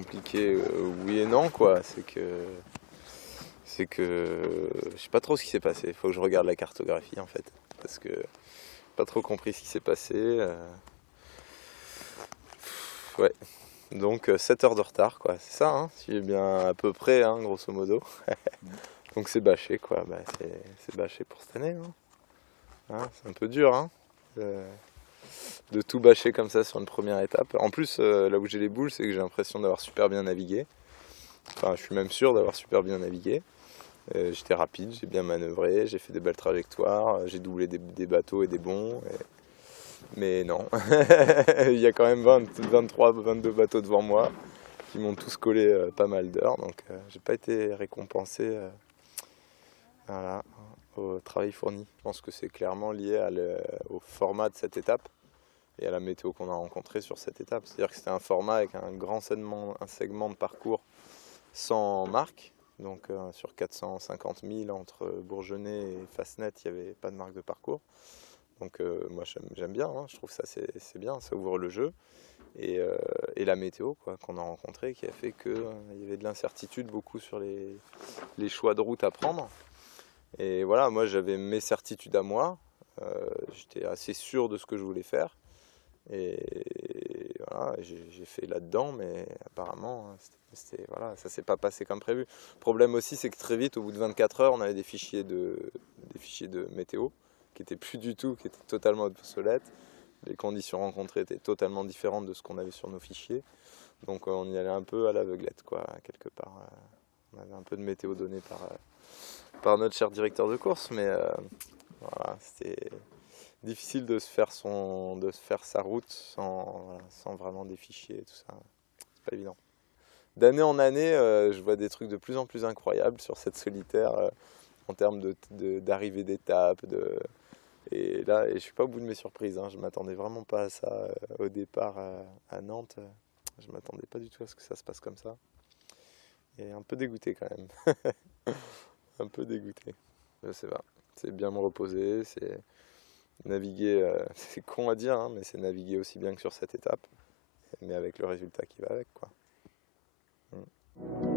compliqué, oui et non quoi. C'est que je sais pas trop ce qui s'est passé. Il faut que je regarde la cartographie en fait, parce que j'ai pas trop compris ce qui s'est passé. Ouais, donc 7 heures de retard quoi. C'est ça, hein, si j'ai bien à peu près, hein, grosso modo. Donc c'est bâché quoi. Bah, c'est bâché pour cette année. Hein. Hein, c'est un peu dur, hein, de tout bâcher comme ça sur une première étape. En plus, là où j'ai les boules, c'est que j'ai l'impression d'avoir super bien navigué. Enfin, je suis même sûr d'avoir super bien navigué. J'étais rapide, j'ai bien manœuvré, j'ai fait des belles trajectoires, j'ai doublé des bateaux et des bons. Mais non, il y a quand même 20, 23, 22 bateaux devant moi qui m'ont tous collé pas mal d'heures. Donc j'ai pas été récompensé voilà, au travail fourni. Je pense que c'est clairement lié au format de cette étape et à la météo qu'on a rencontrée sur cette étape. C'est-à-dire que c'était un format avec un segment de parcours sans marque. Donc sur 450 000 entre Bourgenais et Fasnet, il n'y avait pas de marque de parcours. Donc moi j'aime bien, hein, je trouve que ça c'est bien, ça ouvre le jeu. Et la météo quoi, qu'on a rencontrée qui a fait qu'il y avait de l'incertitude beaucoup sur les choix de route à prendre. Et voilà, moi j'avais mes certitudes à moi, j'étais assez sûr de ce que je voulais faire. Et voilà, j'ai fait là-dedans, mais apparemment, voilà, ça s'est pas passé comme prévu. Le problème aussi, c'est que très vite, au bout de 24 heures, on avait des fichiers de météo qui étaient plus du tout, qui étaient totalement obsolètes. Les conditions rencontrées étaient totalement différentes de ce qu'on avait sur nos fichiers. Donc on y allait un peu à l'aveuglette, quoi, quelque part. On avait un peu de météo donnée par notre cher directeur de course, mais voilà, c'était difficile de se faire sa route sans vraiment des fichiers et tout ça. C'est pas évident. D'année en année, je vois des trucs de plus en plus incroyables sur cette solitaire en termes d'arrivée d'étape. Et là, je suis pas au bout de mes surprises. Hein. Je m'attendais vraiment pas à ça au départ à Nantes. Je m'attendais pas du tout à ce que ça se passe comme ça. Et un peu dégoûté quand même. Un peu dégoûté. Je sais pas. C'est bien me reposer, c'est naviguer, c'est con à dire, hein, mais c'est naviguer aussi bien que sur cette étape, mais avec le résultat qui va avec, quoi. Mm.